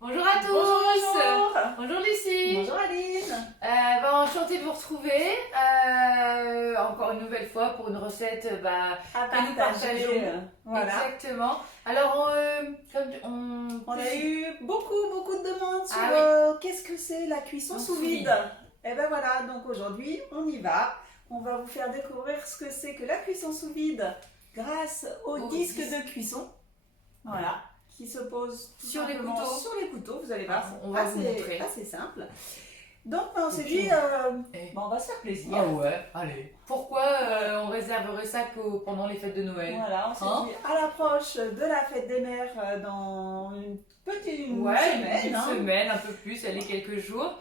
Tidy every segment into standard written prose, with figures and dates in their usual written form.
Bonjour à tous. Bonjour. Bonjour Lucie. Bonjour Aline. Enchantée de vous retrouver encore une nouvelle fois pour une recette À que nous partageons. Voilà. Exactement. Alors On a eu beaucoup de demandes sur qu'est-ce que c'est la cuisson sous vide. Et ben voilà, donc aujourd'hui on y va. On va vous faire découvrir ce que c'est que la cuisson sous vide grâce au disque de cuisson. Voilà. Qui se pose sur les couteaux. Sur les couteaux, vous allez voir. On va vous montrer. Assez simple. Donc on s'est dit, on va se faire plaisir. Ah ouais, allez. Pourquoi on réserverait ça pendant les fêtes de Noël? Voilà, on s'est dit à l'approche de la fête des mères dans une semaine. Une semaine, un peu plus, allez, quelques jours.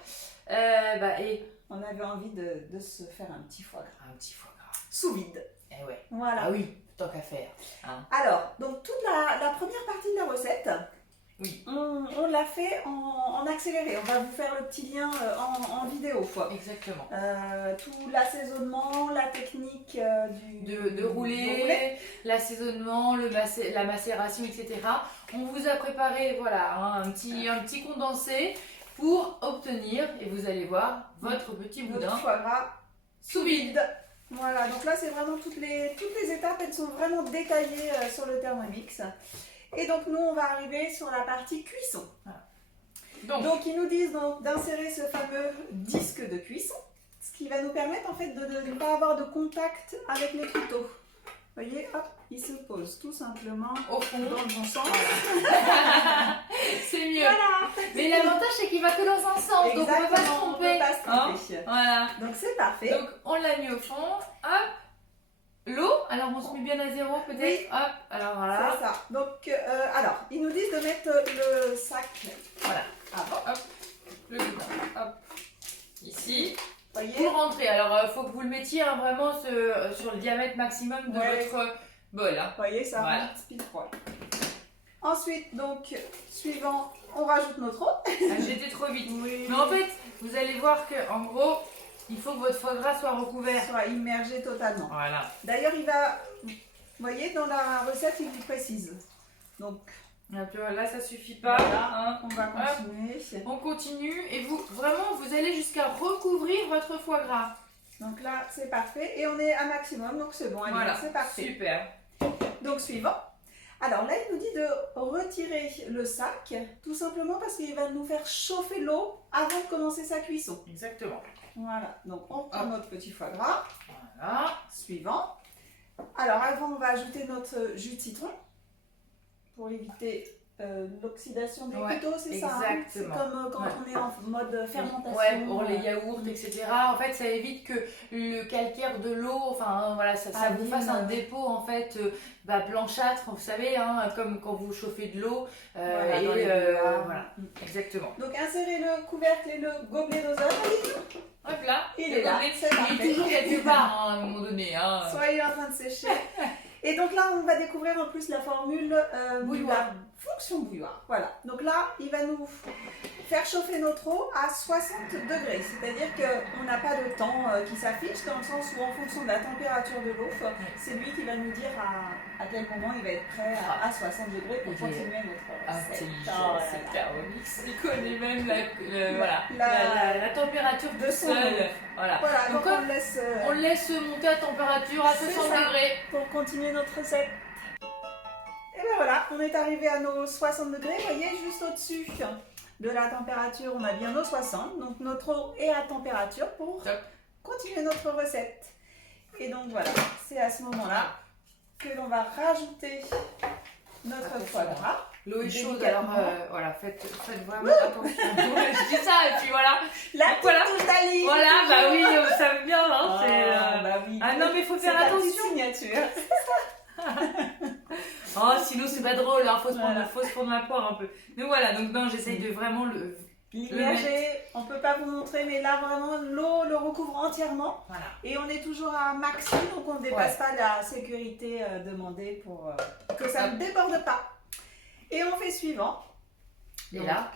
Et on avait envie de se faire un petit foie gras. Un petit foie gras. Sous vide. Eh ouais. Voilà. Ah oui, tant qu'à faire. Hein. Alors, donc toute la première partie de la recette, oui. on l'a fait en accéléré. On va vous faire le petit lien en vidéo. Exactement. Tout l'assaisonnement, la technique de rouler, l'assaisonnement, la macération, etc. On vous a préparé voilà, un petit condensé pour obtenir, et vous allez voir, votre petit boudin foie gras sous vide. Voilà, donc là c'est vraiment toutes les étapes, elles sont vraiment détaillées sur le Thermomix. Et donc nous on va arriver sur la partie cuisson. Voilà. Donc ils nous disent d'insérer ce fameux disque de cuisson, ce qui va nous permettre en fait de ne pas avoir de contact avec les couteaux. Vous voyez, hop, il se pose tout simplement au fond dans le bon sens. Voilà. C'est mieux. Voilà. Mais l'avantage c'est qu'il va que dans un sens, donc on ne peut pas se tromper. Voilà. Donc c'est parfait. Donc on l'a mis au fond, hop. L'eau, alors on se met bien à zéro peut-être. Oui. Hop, alors voilà. C'est ça. Donc, alors, ils nous disent de mettre le sac. Voilà. Avant. Hop, le bidon. Hop, ici. Voyez. Pour rentrer, alors il faut que vous le mettiez vraiment sur le diamètre maximum de votre bol. Hein. Vous voyez, ça rentre pile poil. Ensuite, donc, suivant, on rajoute notre eau. J'étais trop vite. Oui. Mais en fait, vous allez voir que en gros, il faut que votre foie gras soit recouvert. Soit immergé totalement. Voilà. D'ailleurs, il va, vous voyez, dans la recette, il vous précise. Donc, là, ça suffit pas. Voilà, hein. On va continuer. On continue et vous allez jusqu'à recouvrir votre foie gras. Donc là, c'est parfait. Et on est à maximum, donc c'est bon. Allez, voilà, c'est parfait. Super. Donc, suivant. Alors là, il nous dit de retirer le sac, tout simplement parce qu'il va nous faire chauffer l'eau avant de commencer sa cuisson. Exactement. Voilà, donc on prend notre petit foie gras. Voilà. Suivant. Alors avant, on va ajouter notre jus de citron pour éviter l'oxydation des couteaux, c'est ça. Hein, c'est comme quand on est en mode fermentation. Ouais, pour les yaourts, etc. En fait, ça évite que le calcaire de l'eau, enfin voilà, ça vous fasse un dépôt en fait blanchâtre, vous savez, hein, comme quand vous chauffez de l'eau. Voilà, exactement. Donc insérez le couvercle et le gobelet doseur. Hop là, il est là, c'est parfait. Il est toujours quelque part hein, à un moment donné. Hein. Soit il est en train de sécher. Et donc là, on va découvrir en plus la formule bouilloire. La fonction bouilloire. Voilà. Donc là, il va nous faire chauffer notre eau à 60 degrés. C'est-à-dire qu'on n'a pas de temps qui s'affiche, dans le sens où en fonction de la température de l'eau, c'est lui qui va nous dire à quel moment il va être prêt à 60 degrés pour continuer notre recette. C'est Thermomix. Il connaît même la température de sol. Voilà. Donc on laisse monter à température à 60 degrés pour continuer notre recette. Et bien voilà, on est arrivé à nos 60 degrés. Vous voyez, juste au-dessus de la température, on a bien nos 60. Donc notre eau est à température pour continuer notre recette. Et donc voilà, c'est à ce moment-là que l'on va rajouter notre foie gras. L'eau est chaude, alors voilà, faites vraiment attention. Je dis ça et puis voilà. La touche d'Aline. Voilà, bah oui, ça veut bien. Hein, oui. Ah non, mais il faut faire attention. Signature. Oh, sinon c'est pas drôle, hein, faut se prendre la poire un peu. Mais voilà, donc non, j'essaye de vraiment l'immerger. On peut pas vous montrer, mais là vraiment l'eau le recouvre entièrement. Voilà. Et on est toujours à maxi, donc on ne dépasse pas la sécurité demandée pour que ça ne déborde pas. Et on fait suivant. Et donc, là,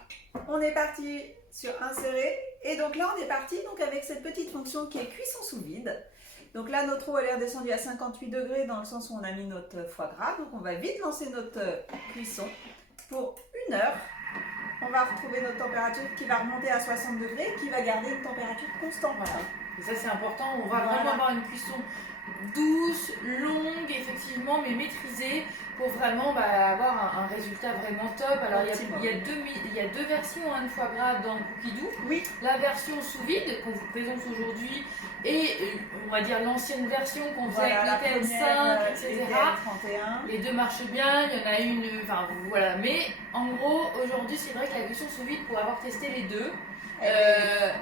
on est parti sur insérer. Et donc là, on est parti donc avec cette petite fonction qui est cuisson sous vide. Donc là, notre eau elle est redescendue à 58 degrés dans le sens où on a mis notre foie gras. Donc on va vite lancer notre cuisson pour 1 heure. On va va retrouver notre température qui va remonter à 60 degrés, qui va garder une température constante. Voilà. Et ça c'est important, on va vraiment avoir une cuisson douce, longue, effectivement, mais maîtrisée pour vraiment avoir un résultat vraiment top. Alors il y a deux versions de foie gras dans Cookidoo. Oui. La version sous vide qu'on vous présente aujourd'hui et on va dire l'ancienne version qu'on faisait avec les TM5, etc. Les deux marchent bien, il y en a une, enfin voilà. Mais en gros, aujourd'hui c'est vrai que la cuisson sous vide, pour avoir testé les deux,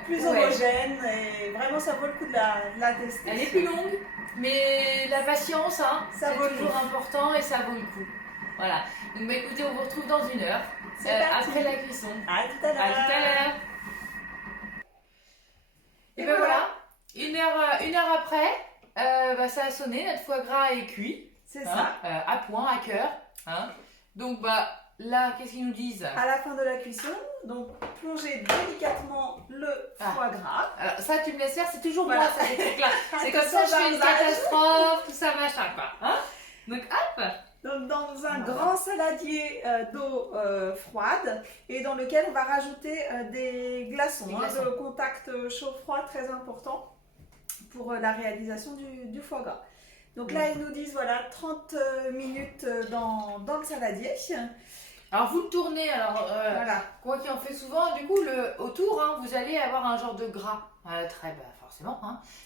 plus homogène et vraiment ça vaut le coup de la tester. Elle est plus longue, mais la patience, c'est toujours important et ça vaut le coup. Voilà. Donc écoutez, on vous retrouve dans 1 heure après la cuisson. À tout à l'heure. À tout à l'heure. Et ben voilà, 1 heure après, ça a sonné, notre foie gras est cuit. C'est ça. À point, à cœur. Donc là, qu'est-ce qu'ils nous disent? À la fin de la cuisson, donc plongez délicatement le foie gras. Alors ça, tu me laisses faire, c'est toujours moi, ça, ces trucs-là. C'est comme ça, je fais une catastrophe, tout ça, machin, quoi. Donc hop. Donc, dans un grand saladier d'eau froide et dans lequel on va rajouter des glaçons. Le contact chaud-froid très important pour la réalisation du foie gras. Donc là, ils nous disent voilà 30 minutes dans le saladier. Alors vous le tournez, voilà. Quoi qu'il en fait souvent, du coup autour, vous allez avoir un genre de gras, forcément.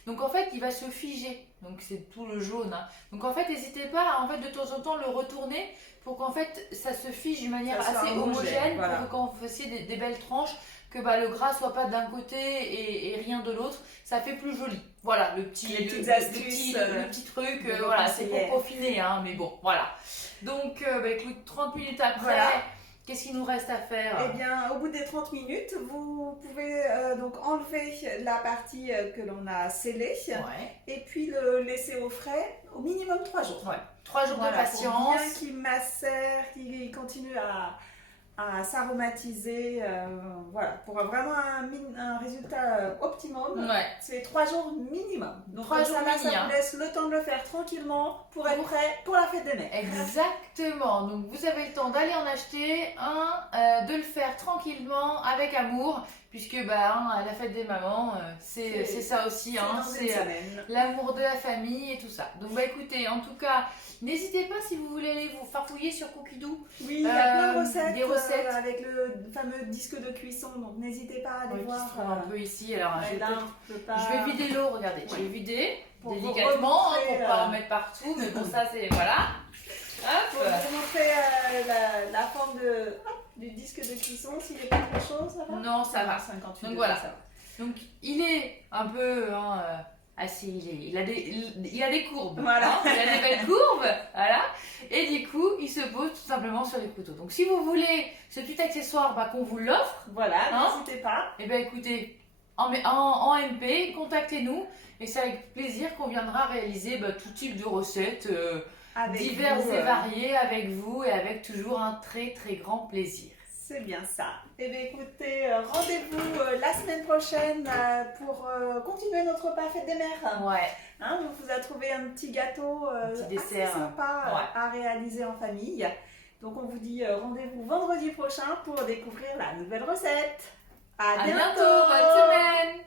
Donc en fait il va se figer, donc c'est tout le jaune. Donc en fait n'hésitez pas de temps en temps le retourner pour qu'en fait ça se fige d'une manière assez homogène, voilà. Pour que quand vous fassiez des belles tranches, que le gras soit pas d'un côté et rien de l'autre, ça fait plus joli. Voilà le petit truc, voilà, c'est pour peaufiner, mais bon, voilà. Donc écoute, 30 minutes après, voilà. Qu'est-ce qu'il nous reste à faire? Eh bien, au bout des 30 minutes, vous pouvez donc enlever la partie que l'on a scellée, et puis le laisser au frais au minimum 3 jours. 3 jours de patience. Pour bien qu'il macère, qu'il continue à s'aromatiser, voilà, pour vraiment un résultat optimum, c'est 3 jours minimum. Donc 3 jours ça vous laisse le temps de le faire tranquillement pour être prêt pour la fête des mères. Exactement, donc vous avez le temps d'aller en acheter un, de le faire tranquillement, avec amour, puisque la fête des mamans, c'est ça aussi, c'est l'amour de la famille et tout ça. Donc écoutez, en tout cas, n'hésitez pas si vous voulez aller vous farfouiller sur Cookidoo. Oui, il y a plein de recettes, avec le fameux disque de cuisson, donc n'hésitez pas à aller voir. Qui se trouve un peu ici. Alors je vais vider l'eau, regardez, je vais vider délicatement pour ne pas en mettre partout, mais pour ça c'est voilà. Pour vous montrer la forme du disque de cuisson, s'il n'est pas trop chaud, ça va? Non, ça va. 58 donc voilà. Donc il est un peu il a des courbes, voilà. Il a des belles courbes, voilà. Et du coup, il se pose tout simplement sur les couteaux. Donc si vous voulez ce petit accessoire, qu'on vous l'offre, voilà, n'hésitez pas. Et écoutez, en MP, contactez-nous et c'est avec plaisir qu'on viendra réaliser tout type de recettes diverses et variées avec vous et avec toujours un très très grand plaisir. C'est bien ça. Et bien écoutez, rendez-vous la semaine prochaine pour continuer notre repas fête des mères. On vous a trouvé un petit gâteau petit dessert assez sympa à réaliser en famille. Donc on vous dit rendez-vous vendredi prochain pour découvrir la nouvelle recette. À bientôt. Bonne semaine.